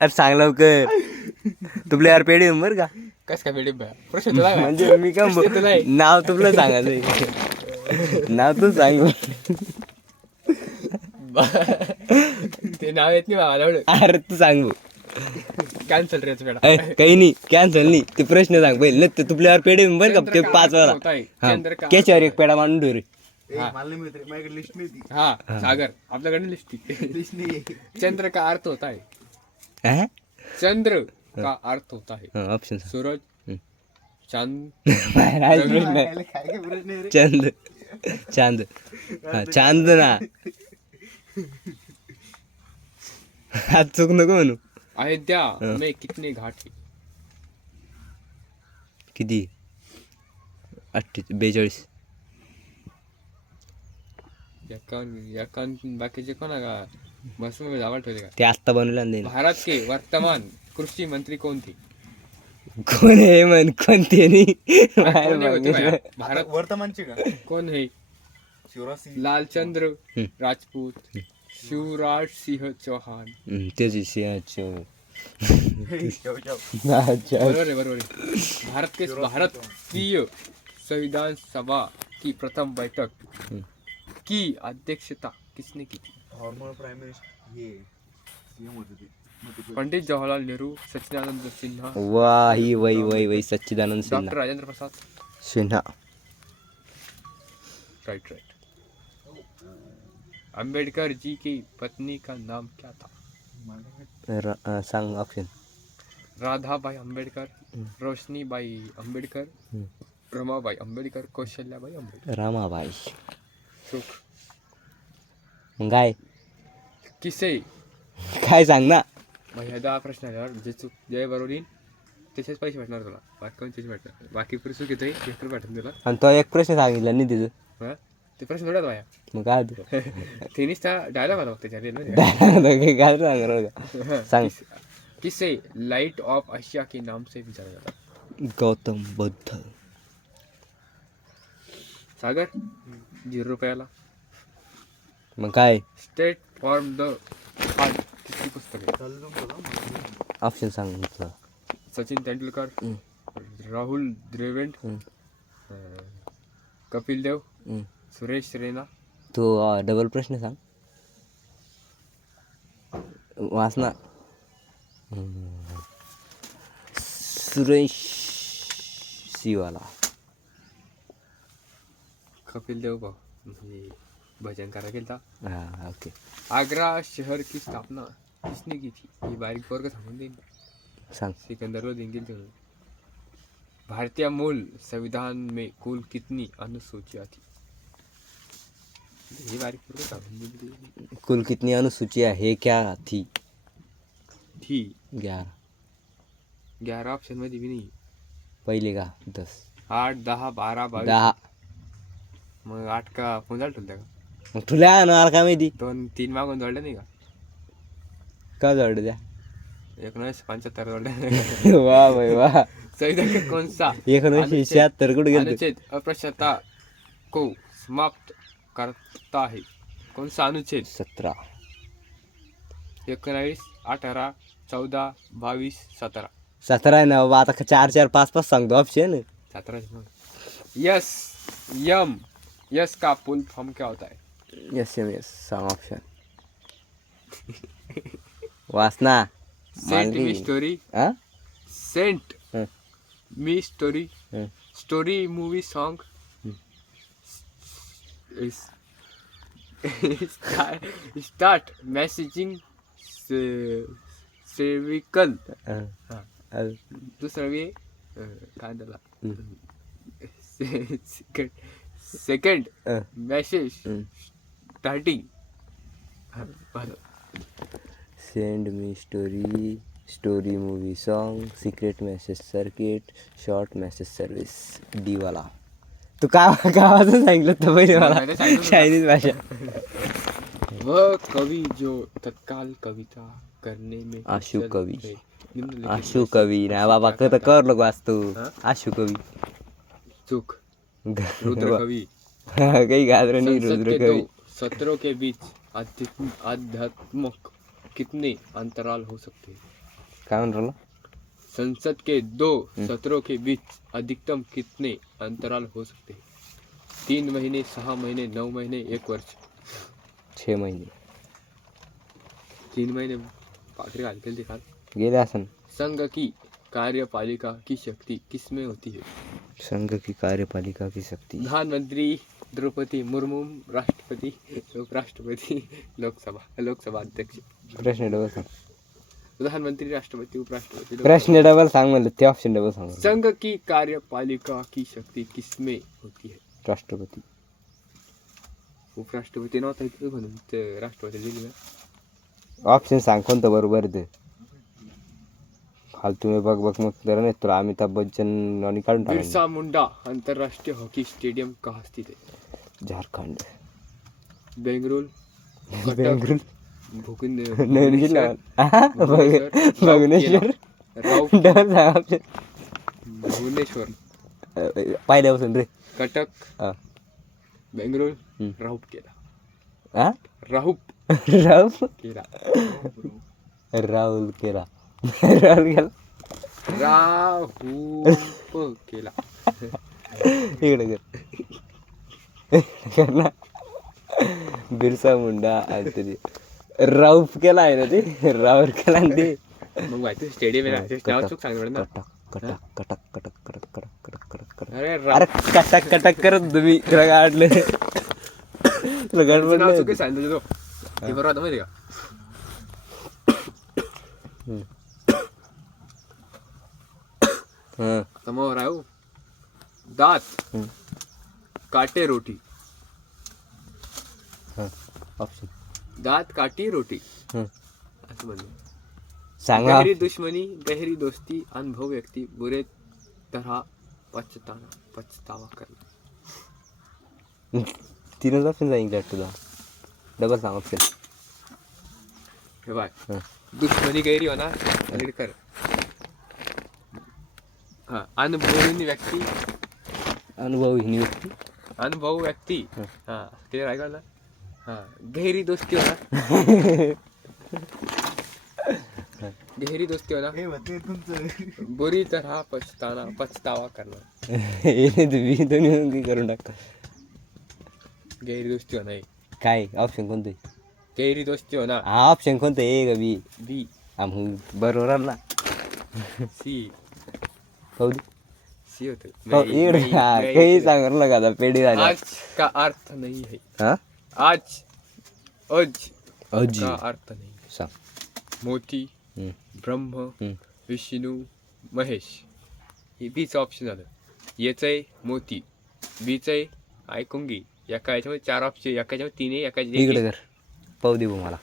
अरे सांग लवकर. तुपल्या यार पेढे बर का. कस काय पेढे प्रश्न तुला काय? म्हणजे मी काय प्रश्न तुला आहे. नाव तुला सांगायचं. नाव तू सांग. ते नाव येत नाही मला एवढं. अरे तू सांग भाऊ. कॅन्सल रे पेढा. काही नाही कॅन्सल नाही. ते प्रश्न सांग पहिले. ते तुपल्यावर पेढे बर का ते 5 वाला. केच्यावर एक पेढा मांडून ठेव रे. हा सागर आपल्याकडे लिस्ट नाही. चंद्र का अर्थ होता है. चंद्र का अर्थ होता है ऑप्शन सूरज चांद चांद चांद हा चांद ना. हात चूक नको म्हणू. अयोध्या में कितने घाट है. किती 42. एकान बाकीचे कोणा का बस में जावा ठेवले का. ते आत्ता बनवला नाही. भारत के वर्तमान कृषि मंत्री कौन थे. कोण आहे म्हण कोणते नाही. कोण होते भैया? भारत वर्तमानची का कौन है. शिवराज सिंग लालचंद्र राजपूत शिवराज सिंह चौहान. तेच बरोबर है. भारतीय संविधान सभा की प्रथम बैठक की अध्यक्षता किसने की थी. फॉर्मर प्राइम मिनिस्टर ये सीएम होते थे. पंडित जवाहरलाल नेहरू सच्चिदानंद सिन्हा वाह ही वही सच्चिदानंद सिन्हा. डॉक्टर राजेंद्र प्रसाद. सिन्हा. राइट. अंबेडकर जी की पत्नी का नाम क्या था. सांग ऑप्शन. राधाबाई अंबेडकर रोशनीबाई अंबेडकर रमाबाई अंबेडकर कौशल्याबाई अंबेडकर. रामाबाई. सुख मग काय किसे काय सांग ना. मग ह्या 10 प्रश्न आल्यावर जे चूक जे बरोबर येईल त्याचेच पैसे भेटणार तुला. बाकी कोणतेच भेटणार. बाकी पुढे चूक येतोय भेटून भेटून तुला. आणि तो एक प्रश्न सांगितला नाही तिथं. हा ते प्रश्न थोड्यात वाया. मग काय होतं? तिनेच त्या डायलॉग आला बघ त्याच्या काय सांगणार का? सांग. किसे लाइट ऑफ एशिया के नाम से विचारा जाता. गौतम बुद्ध. सागर 0 रुपयाला. मग काय स्टेट फॉर्म द हार्ट किसकी पुस्तक है. ऑप्शन सांग तुला. सचिन तेंडुलकर राहुल द्रविड कपिल देव सुरेश रैना. तू डबल प्रश्न सांग. वाचना. सुरेश शिवाला. कपिल देव भाऊ भजन करा गेलता. हाँ ओके. आगरा शहर की स्थापना किसने की थी. ये बारीक पोरग सांगून देईन. सांग. सिकंदर दिंगिल. भारतीय मूल संविधान में कुल कितनी अनुसूचियां थी. ये बारीक पोरग सांगून देईन. कुल कितनी अनुसूचियां है क्या थी. 11. 11 ऑप्शन मध्ये भी नाही. पहिले का 10. 8 10 12 22. 10. मग 8 का पुन्हा ठेवलं का. मग तुला आणणार का माहिती. 2-3 मागून जोडलं नाही का. का जोड द्या. 1975 जोडलं. वाह भाई वाह. संविधान का कौन सा 1976 कुठे गेलं. अनुच्छेद अस्पृश्यता को समाप्त करता है. कौन सा अनुच्छेद. 17. 19 18 14 22 17. 17 आहे ना बाबा. आता 4 4 5 5 सांगतो ऑप्शन. 17. यस का फुल फॉर्म क्या होता है. SMS song option. वासना. Sent me story. हाँ? Sent me story. हाँ. Story movie song. Start messaging सेविकल. दुसरं वे काय त्याला second message starting. Send me story movie song secret message circuit short message service. D वाला. तू गावाचं सांगितलं तर पहिले मला चायनीज भाषा. वह कवि जो तत्काल कविता करने में आशु कवि. निम्नलिखित आशु कवी ना बाबा तर कर लोक वाचतो. आशु कवी. चूक. रुद्र कवि. काही गाजर नाही. संसद रुद्र के कवी. 2 सत्रों के बीच आध्यात्मक कितने अंतराल हो सकते हैं. काय म्हणून राहिला? संसद के 2 सत्रों के बीच अधिकतम कितने अंतराल हो सकते हैं? 3 महीने, 6 महीने, 9 महीने, 1 वर्ष. 6 महिने 3 महीने पाखरे घालतील ते खाल. गेले असन. संघ की कार्यपालिका की शक्ति किसमें होती है? संघ की कार्यपालिका की शक्ति. प्रधानमंत्री, द्रौपदी मुर्मू, राष्ट्रपति, उपराष्ट्रपति, लोकसभा अध्यक्ष. प्रश्न डबल सांग. प्रधानमंत्री, राष्ट्रपति, उपराष्ट्रपति, प्रश्न डबल सांग म्हणलं ते ऑप्शन डबल सांग. संघ की कार्यपालिका की शक्ति किसमें होती है? राष्ट्रपती. उपराष्ट्रपती नव्हता इथे म्हणून ते राष्ट्रपती दिली ना. ऑप्शन सांग कोणतं बरोबर ते. फालतू में बघ मग तर नाही तुला अमिताभ बच्चन आणि काढून टाकायचं. बिरसा मुंडा अंतर्राष्ट्रीय हॉकी स्टेडियम कहाँ स्थित है? झारखंड. बेंगलुरु, बेंगलुरु. भुवनेश्वर, भुवनेश्वर. डबल सांग ऑप्शन. भुवनेश्वर, पाहिल्यापासून रे. कटक, हा. बेंगलुरु, राऊरकेला. हा? राऊरकेला. राहुल केला. राहुल केला. राऊरकेला. इकडे कर ना. बिरसा मुंडा आणि तरी राऊफ केला आहे ना ते. राहुल केला आणि ते मग माहिती स्टेडियम आहे ना. नाव चूक सांगितलं ना. कटक कटक कटक कटक कटक कटक कटक कटक. अरे अरे कटक कटक करत तुम्ही तुला काढलं. तुला नाव गडबड चुकी सांगितलं तो. ते बरोबर आता माहिती का? समोर आहे हो. दात काटे रोटी. ऑप्शन. दात काटी रोटी हं. असं म्हणलं. सांगा. गहरी दुश्मनी, गहरी दोस्ती, अनुभव व्यक्ती, बुरे तरह पछतावा करना. तीनच ऑप्शन सांगितलं तुला. डबल सांग ऑप्शन. हे बाय हं. दुश्मनी गैरी होणार रीड कर. हा अनुभवी व्यक्ती. अनुभवहीन व्यक्ती. अनुभव व्यक्ती. हं. हा क्लिअर आहे का ना. हा गहरी दोस्ती होणार. गहरी दोस्ती होणार. हे होते तुमचं. बुरी तरह पछतावा करणार. तुम्ही दोन्ही करून टाक. गहरी दोस्ती होणार. काय ऑप्शन कोणतं? गहरी दोस्ती होणार. हा ऑप्शन कोणतं? ए का बी? बी. बरोबर ना. सी. हो सी होते. इकडे काही सांगू नका आता पेढी झाली. आज का अर्थ नहीं है. हा आज अजी का अर्थ नहीं. सांग. मोती, ब्रह्म, विष्णू, महेश. हे बीच ऑप्शन झालं. येच आहे मोती, बीच आहे ऐकूंगी. एका याच्यामध्ये 4 ऑप्शन, एका याच्यामध्ये 3 आहे, एका इकडे कर. पाहू दे मला.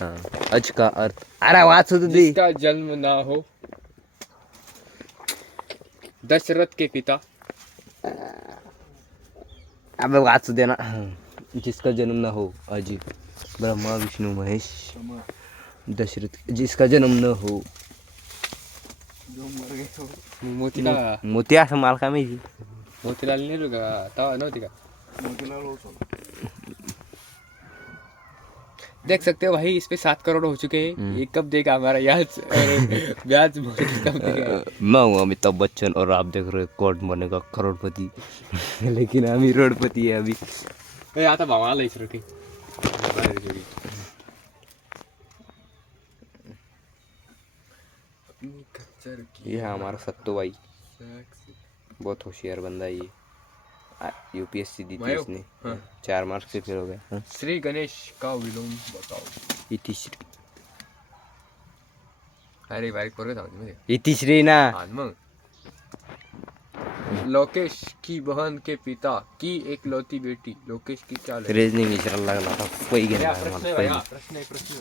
हा अज का अर्थ. अरे वाच होत दे. जिसका जन्म ना हो. दशरथ के पिता. अबे वाचू दे ना. जिसका जन्म ना हो. अजी ब्रह्मा विष्णू महेश दशरथ. जिसका जन्म न हो. मोतीलाल. मोती असं मला काय माहिती. मोतीलाल नेहरू का तवा नव्हती का? मोतीलाल ओसवाल. देख सकते हो भाई, इस पे 7 करोड़ हो चुके हैं. ये कब देगा हमारा याज ब्याज कब देगा? मैं हूँ अमिताभ बच्चन और आप देख रहे कौन बनेगा करोड़पति. लेकिन हम ही रोडपति है अभी. ए आता भावाला इसरो की. ये है हमारा सत्तू भाई. बहुत होशियार बंदा है ये. यूपीएससी दी थी इसने. 4 मार्क्स से फेल हो गया. श्री गणेश का विलोम बताओ. इतिश्री. अरे बारीक पोरं जाऊ दे. इतिश्री ना. आणि मग लोकेश की बहन के पिता की एक लौती बेटी. लोकेश की क्या रेजनी मिश्रा लागला. पै गेला प्रश्न आहे.